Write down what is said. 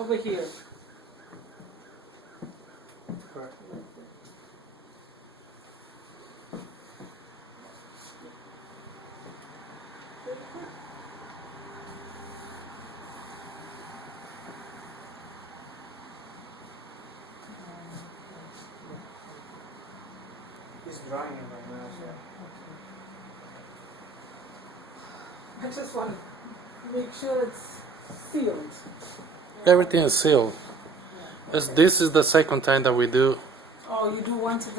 Over here. Correct. He's drying it right now, so. I just want to make sure it's sealed. Everything is sealed. This is the second time that we do. Oh, you do one to the